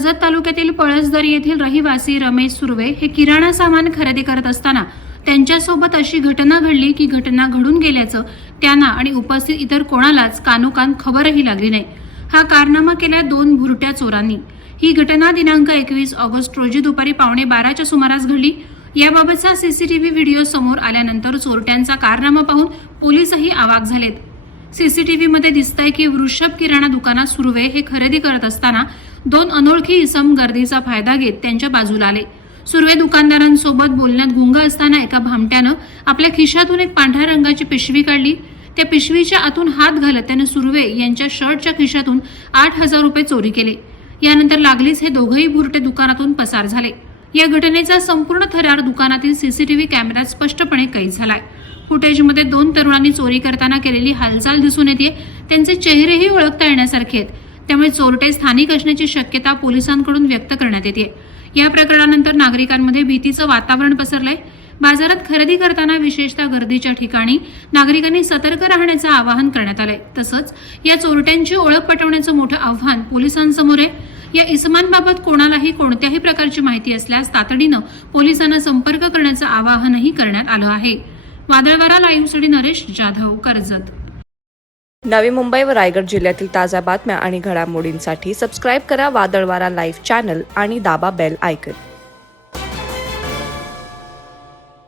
कर्जत तालुक्यातील पळसदरी येथील रहिवासी रमेश सुर्वे हे किराणा सामान खरेदी करत असताना त्यांच्यासोबत अशी घटना घडली की घटना घडून गेल्याचं त्यांना आणि उपस्थित इतर कोणालाच कानोकान खबरही लागली नाही। हा कारनामा केला 2 भुरट्या चोरांनी। ही घटना दिनांक 21 ऑगस्ट रोजी दुपारी 11:15च्या सुमारास घडली। याबाबतचा सीसीटीव्ही व्हिडिओ समोर आल्यानंतर चोरट्यांचा कारनामा पाहून पोलीसही अवाक झालेत। सीसीटीव्हीमध्ये दिसतंय की वृषभ किराणा दुकानात सुर्वे हे खरेदी करत असताना 2 अनोळखी इसम गर्दीचा फायदा घेत त्यांच्या बाजूला आले। सुर्वे दुकानदारांसोबत बोलण्यात गुंग असताना एका भामट्यानं आपल्या खिशातून एक पांढऱ्या रंगाची पिशवी काढली। त्या पिशवीच्या आतून हात घालत त्याने सुर्वे यांच्या शर्टच्या खिशातून 8,000 रुपये चोरी केले। यानंतर लागलीच हे दोघंही भुरटे दुकानातून पसार झाले। या घटनेचा संपूर्ण थरार दुकानातील सीसीटीव्ही कॅमेऱ्यात स्पष्टपणे कैद झालाय। फुटेजमध्ये 2 तरुणांनी चोरी करताना केलेली हालचाल दिसून येते। त्यांचे चेहरेही ओळखता येण्यासारखे आहेत, त्यामुळे चोरटे स्थानिक असण्याची शक्यता पोलिसांकडून व्यक्त करण्यात येते। या प्रकरणानंतर नागरिकांमध्ये भीतीचं वातावरण पसरलंय। बाजारात खरेदी करताना विशेषतः गर्दीच्या ठिकाणी नागरिकांनी सतर्क राहण्याचं आवाहन करण्यात आलंय। तसंच या चोरट्यांची ओळख पटवण्याचं मोठं आव्हान पोलिसांसमोर आहे। या इसमांबाबत कोणालाही कोणत्याही प्रकारची माहिती असल्यास तातडीनं पोलिसांना संपर्क करण्याचं आवाहनही करण्यात आलं आहे। वादळवारा लाईव्हसाठी नरेश जाधव, कर्जत। नवी मुंबई व रायगड जिल्ह्यातील ताज्या बातम्या आणि घडामोडींसाठी सबस्क्राईब करा वादळवारा लाईव्ह चॅनल आणि दाबा बेल आयकॉन।